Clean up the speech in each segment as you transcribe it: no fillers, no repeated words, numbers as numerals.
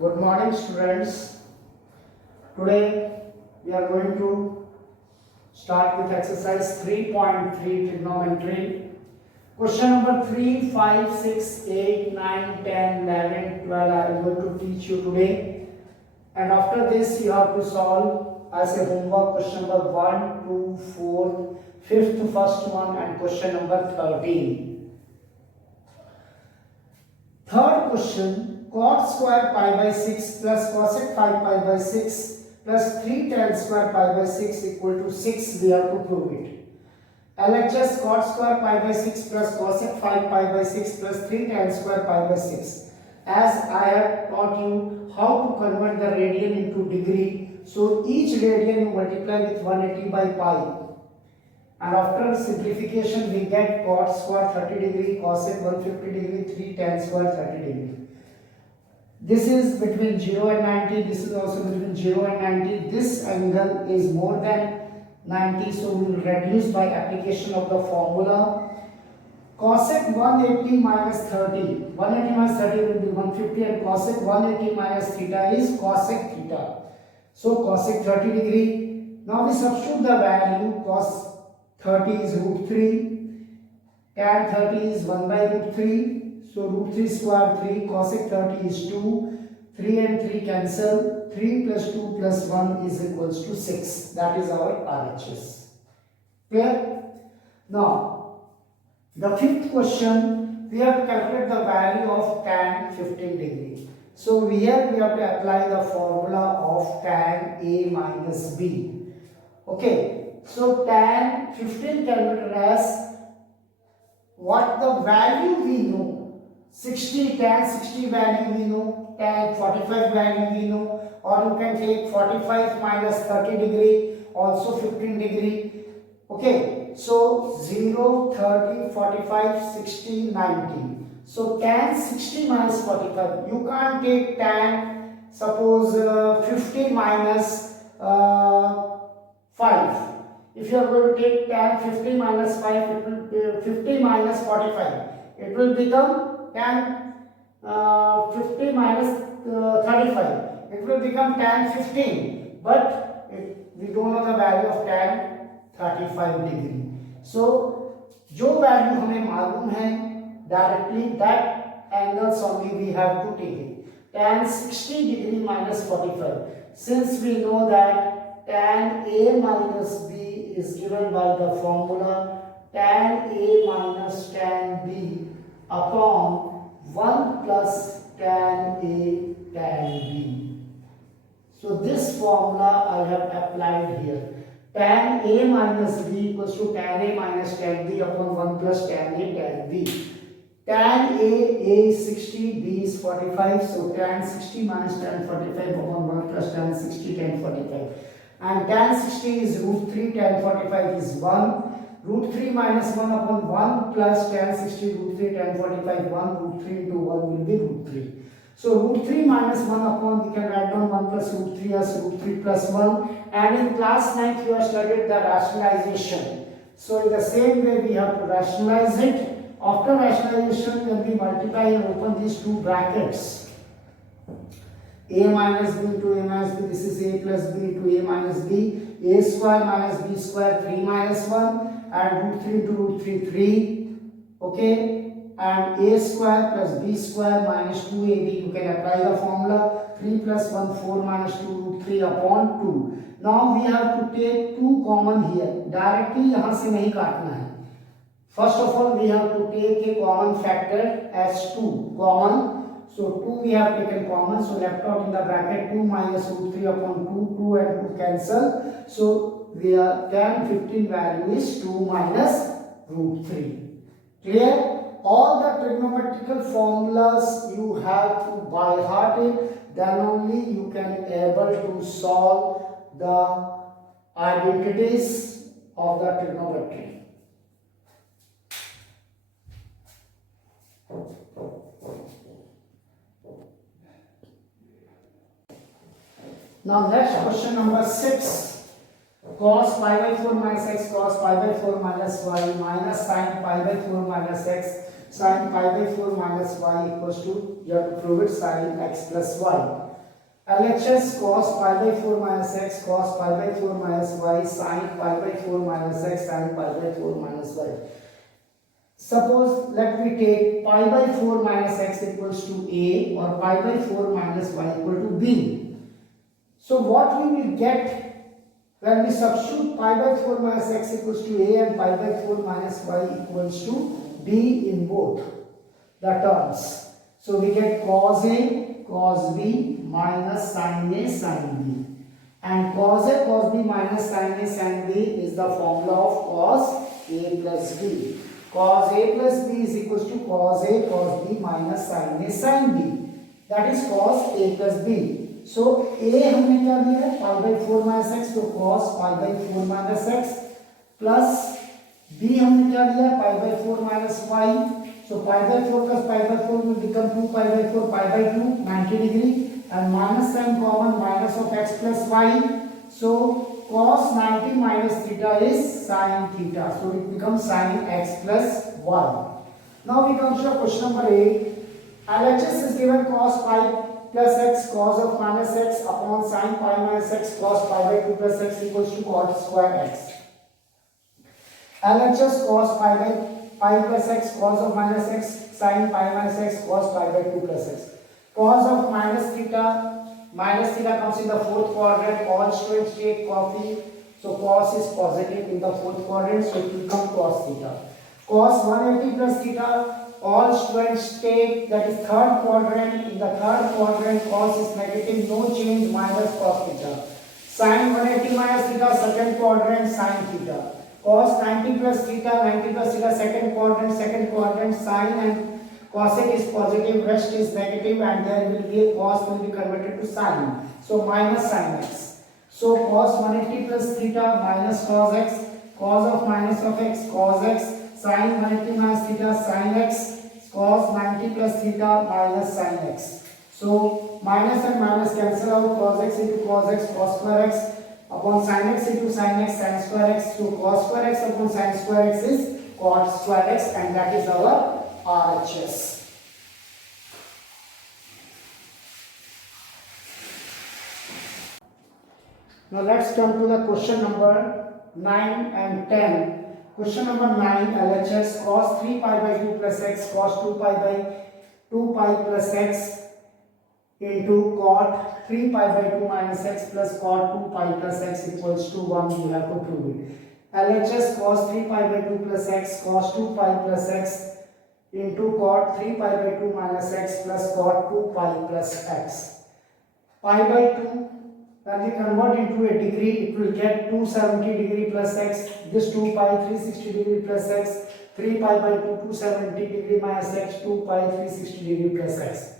Good morning, students. Today we are going to start with exercise 3.3 trigonometry. Question number 3, 5, 6, 8, 9, 10, 11, 12 I am going to teach you today. And after this you have to solve as a homework question number 1, 2, 4, 5th first one and question number 13. Third question. Cot square pi by 6 plus cosec 5 pi by 6 plus 3 tan square pi by 6 equal to 6. We have to prove it. LHS cot square pi by 6 plus cosec 5 pi by 6 plus 3 tan square pi by 6. As I have taught you how to convert the radian into degree. So each radian you multiply with 180 by pi. And after simplification we get cot square 30 degree, cosec 150 degree, 3 tan square 30 degree. This is between 0 and 90, this is also between 0 and 90. This angle is more than 90, so we will reduce by application of the formula. Cosec 180 minus 30, 180 minus 30 will be 150 and cosec 180 minus theta is cosec theta. So cosec 30 degree. Now we substitute the value. Cos 30 is root 3, tan 30 is 1 by root 3. So root 3 square 3, cosec 30 is 2, 3 and 3 cancel, 3 plus 2 plus 1 is equals to 6. That is our RHS. Clear? Now, the fifth question, we have to calculate the value of tan 15 degree. So here we have to apply the formula of tan A minus B. Okay, so tan 15 can be written as what the value we know. 60 tan 60 value we know, tan 45 value we know, or you can take 45 minus 30 degree, also 15 degree. Okay, so 0, 30, 45, 60, 90. So tan 60 minus 45, you can't take tan, suppose 50 minus 5. If you are going to take tan 50 minus 5, it will 50 minus 45. It will become tan 50 minus 35. It will become tan 15. But we don't know the value of tan 35 degree. So, जो value हमें मालूम है directly that angles only we have to take it. Tan 60 degree minus 45. Since we know that tan A minus B is given by the formula tan A minus tan B upon 1 plus tan A tan B. So this formula I have applied here. Tan A minus B equals to tan A minus tan B upon 1 plus tan A tan B. Tan A is 60, B is 45. So tan 60 minus tan 45 upon 1 plus tan 60 tan 45. And tan 60 is root 3, tan 45 is 1. Root 3 minus 1 upon 1 plus tan 60 root 3 tan 45 1, root 3 into 1 will be root 3. So root 3 minus 1 upon, we can write down 1 plus root 3 as root 3 plus 1. And in class 9th you have studied the rationalization. So in the same way we have to rationalize it. After rationalization when we multiply and open these two brackets, a minus b into a minus b, this is a plus b into a minus b, a square minus b square 3 minus 1. And root 3 into root 3, 3, okay, and a square plus b square minus 2ab, you can apply the formula, 3 plus 1, 4 minus 2 root 3 upon 2. Now we have to take 2 common here, directly यहाँ से नहीं काटना है. First of all we have to take a common factor as 2, common. So 2 we have taken common, so left out in the bracket 2 minus root 3 upon 2, 2 and 2 cancel. So we are tan 15 value is 2 minus root 3. Clear? All the trigonometrical formulas you have to by heart it, then only you can able to solve the identities of the trigonometry. Now next question number 6. Cos pi by 4 minus x cos pi by 4 minus y minus sin pi by 4 minus x Sin pi by 4 minus y equals to, you have to prove it, sin x plus y. LHS cos pi by 4 minus x cos pi by 4 minus y sin pi by 4 minus x sin pi by 4 minus y. Suppose let me take pi by 4 minus x equals to a or pi by 4 minus y equal to b. So what we will get when we substitute pi by 4 minus x equals to a and pi by 4 minus y equals to b in both the terms. So we get cos a cos b minus sin a sin b. And cos a cos b minus sin a sin b is the formula of cos a plus b. Cos a plus b is equals to cos a cos b minus sin a sin b. That is cos a plus b. So a हमने क्या लिया है pi by 4 minus x, तो cos pi by 4 minus x plus b हमने क्या लिया pi by 4 minus y. So pi by 4 plus pi by 4 will become 2 pi by 4 pi by 2 90 degree and minus sign common minus of x plus y. So cos 90 minus theta is sin theta. So it becomes sin x plus y. Now we come to question number 8. LHS is given cos pi plus x cos of minus x upon sin pi minus x cos pi by 2 plus x equals to cot square x. LHS cos pi by pi plus x cos of minus x sin pi minus x cos pi by 2 plus x. Cos of minus theta comes in the fourth quadrant. All students take coffee. So cos is positive in the fourth quadrant, so it will become cos theta. Cos 180 plus theta, all students take, that is third quadrant. In the third quadrant cos is negative, no change, minus cos theta. Sin 180 minus theta, second quadrant, sin theta. Cos 90 plus theta, second quadrant, sin and cosec is positive, rest is negative, and there will be a cos will be converted to sin. So minus sin x. So cos 180 plus theta minus cos x, cos of minus of x, cos x, sin 180 minus theta, sin x, cos 90 plus theta minus sin x. So minus and minus cancel out, cos x into cos x, cos square x upon sin x into sin x, sin square x. So cos square x upon sin square x is cot square x, and that is our RHS. Now let's come to the question number 9 and 10. Question number 9, LHS cos 3 pi by 2 plus x cos 2 pi by 2 pi plus x into cot 3 pi by 2 minus x plus cot 2 pi plus x equals to 1. You have to prove it. LHS cos 3 pi by 2 plus x cos 2 pi plus x into cot 3 pi by 2 minus x plus cot 2 pi plus x. Pi by 2, when we convert into a degree, it will get 270 degree plus x. This 2 pi 360 degree plus x. 3 pi by 2 270 degree minus x. 2 pi 360 degree plus x.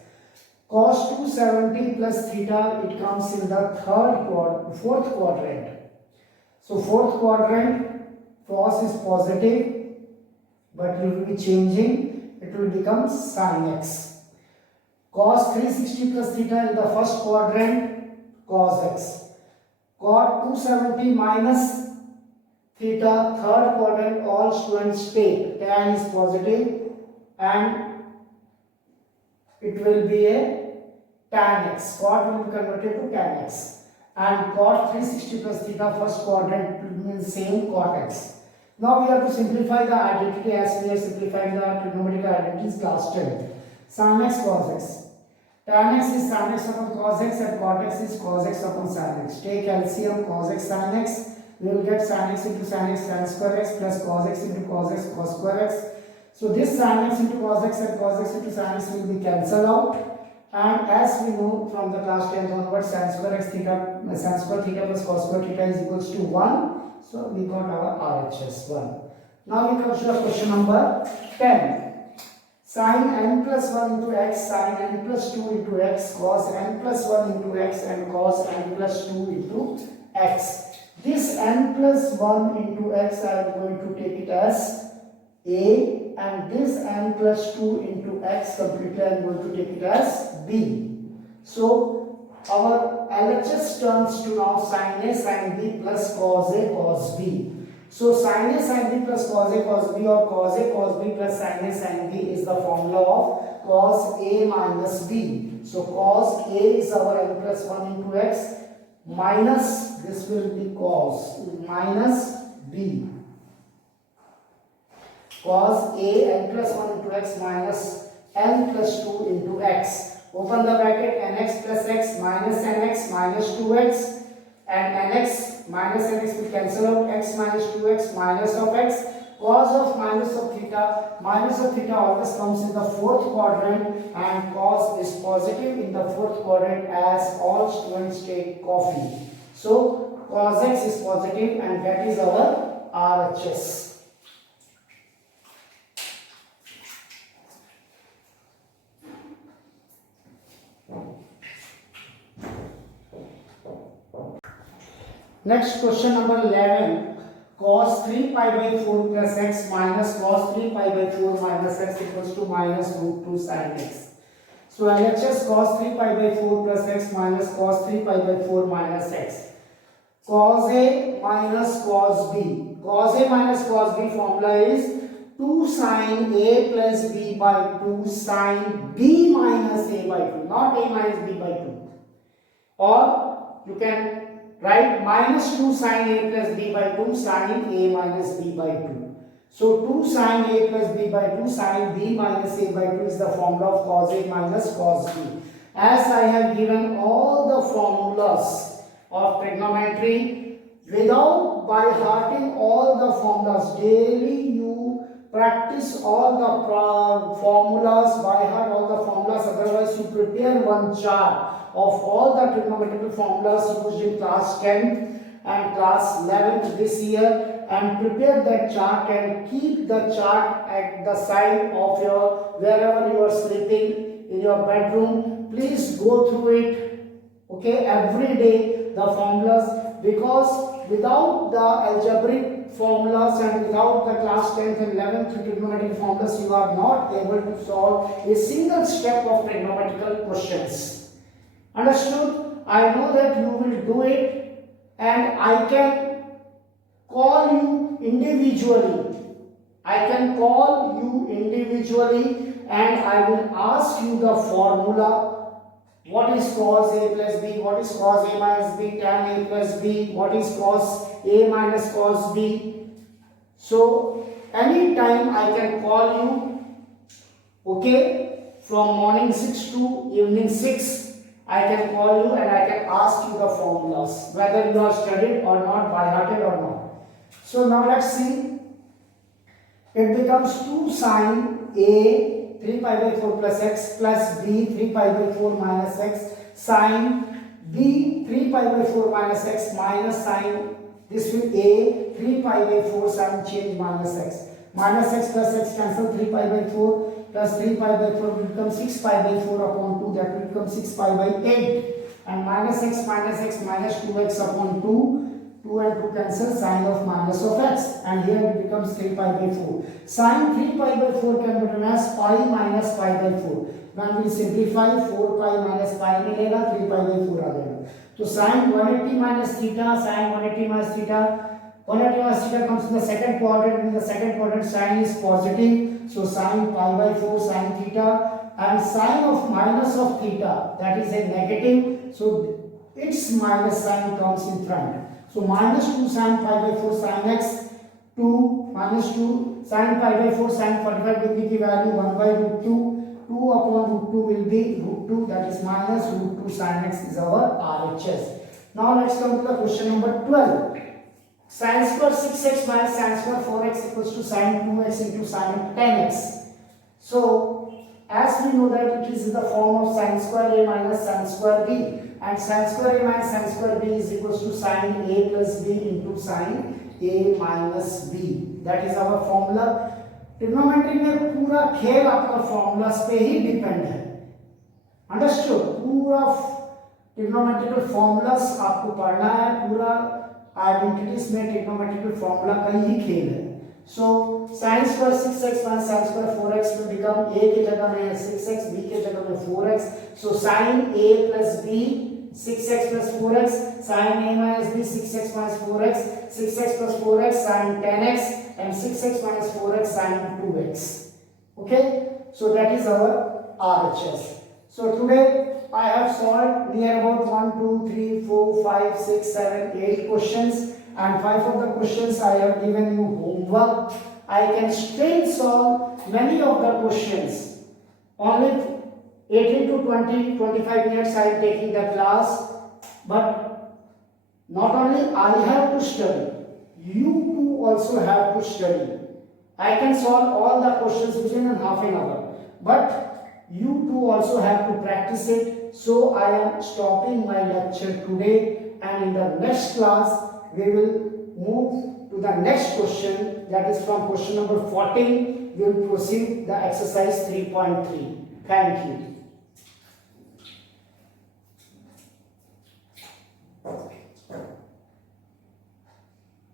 Cos 270 plus theta, it comes in the fourth quadrant. So fourth quadrant, cos is positive, but it will be changing. It will become sin x. Cos 360 plus theta in the first quadrant, cos x. Cot 270 minus theta, third quadrant, all students take. Tan is positive and it will be a tan x. Cot will be converted to tan x. And cot 360 plus theta, first quadrant, means same cot x. Now we have to simplify the identity as we are simplifying the trigonometric identities class 10. Sin x cos x. Tan x is sin x upon cos x and cot x is cos x upon sin x. Take LCM cos x sin x. We will get sin x into sin x sin square x plus cos x into cos x cos square x. So this sin x into cos x and cos x into sin x will be cancelled out. And as we know from the class 10 onwards, sin square x theta, sin square theta plus cos square theta is equals to 1. So we got our RHS 1. Now we come to the question number 10. Sin n plus 1 into x, sin n plus 2 into x, cos n plus 1 into x and cos n plus 2 into x. This n plus 1 into x I am going to take it as A, and this n plus 2 into x completely I am going to take it as B. So our LHS turns to now sin A sin B plus cos A cos B. So sin A sin B plus cos A cos B, or cos A cos B plus sin A sin B is the formula of cos A minus B. So cos A is our n plus 1 into x minus, this will be cos minus B. Cos A n plus 1 into x minus n plus 2 into x. Open the bracket, nx plus x minus nx minus 2x, and nx minus nx will cancel out, x minus 2x minus of x. Cos of minus of theta always comes in the fourth quadrant, and cos is positive in the fourth quadrant, as all students take coffee. So cos x is positive, and that is our RHS. Next, question number 11. Cos 3 pi by 4 plus x minus cos 3 pi by 4 minus x equals to minus root 2 sin x. So LHS cos 3 pi by 4 plus x minus cos 3 pi by 4 minus x. Cos A minus cos B. Cos A minus cos B formula is 2 sin A plus B by 2 sin B minus A by 2, not A minus B by 2. Or you can write minus 2 sin A plus B by 2 sin A minus B by 2. So 2 sin A plus B by 2 sin B minus A by 2 is the formula of cos A minus cos B. As I have given all the formulas of trigonometry without by hearting all the formulas, daily you practice all the formulas, by heart all the formulas, otherwise you prepare one chart of all the trigonometrical formulas used in class 10 and class 11 this year, and prepare that chart and keep the chart at the side of your, wherever you are sleeping in your bedroom. Please go through it, okay, every day, the formulas, because without the algebraic formulas and without the class 10th and 11th trigonometric formulas, you are not able to solve a single step of trigonometrical questions. Understood? I know that you will do it, and I can call you individually. I can call you individually, and I will ask you the formula. What is cos A plus B? What is cos A minus B? Tan A plus B? What is cos A minus cos B? So anytime I can call you, okay, from morning 6 to evening 6. I can call you and I can ask you the formulas, whether you have studied or not, by hearted or not. So now let's see. It becomes 2 sin A 3 pi by 4 plus x plus B 3 pi by 4 minus x sin B 3 pi by 4 minus x minus sin, this will A 3 pi by 4 sin change minus x. Minus x plus x cancel, 3 pi by 4 plus 3 pi by 4 will become 6 pi by 4 upon 2, that will become 6 pi by 8, and minus x minus 2x upon 2, 2 and 2 cancel, sine of minus of x, and here it becomes 3 pi by 4. Sine 3 pi by 4 can be written as pi minus pi by 4. When we simplify, 4 pi minus pi मिलेगा, 3 pi by 4 आ जाएगा. तो sine 180 minus theta, sine 180 minus theta, 180 minus theta comes in the second quadrant. In the second quadrant, sine is positive, so sine pi by 4 sine theta, and sine of minus of theta, that is a negative, so its minus sign comes in front. So minus 2 sine pi by 4 sine x, 2 minus 2 sine pi by 4 sine 45 will be the value 1 by root 2. 2 upon root 2 will be root 2, that is minus root 2 sin x is our RHS. Now let's come to the question number 12. Sin square 6x minus sin square 4x equals to sin 2x into sin 10x. So as we know that it is in the form of sin square A minus sin square B, and sin square A minus sin square B is equals to sin A plus B into sin A minus B. That is our formula. Trigonometry में पूरा खेल आपका formulas पे ही depend है. Understood? पूरा trigonometrical formulas आपको पढ़ना है, पूरा आइडेंटिटीज में ट्रिग्नोमेट्रिकल फॉर्मूला का ही खेल है. सो sin square 6x minus sin square 4x में बिकम a की जगह में 6x, b की जगह में 4x. So sin a plus b 6x plus 4x sin a minus b, 6x minus 4x, 6x plus 4x sin 10x, and 6x minus 4x sin 2x. Okay, so that is our RHS. So today I have solved near about 1, 2, 3, 4, 5, 6, 7, 8 questions, and 5 of the questions I have given you homework. I can still solve many of the questions. Only 18 to 20, 25 minutes I am taking the class, but not only I have to study, you too also have to study. I can solve all the questions within half an hour, but you too also have to practice it. So I am stopping my lecture today, and in the next class we will move to the next question, that is from question number 14. We will proceed the exercise 3.3. Thank you.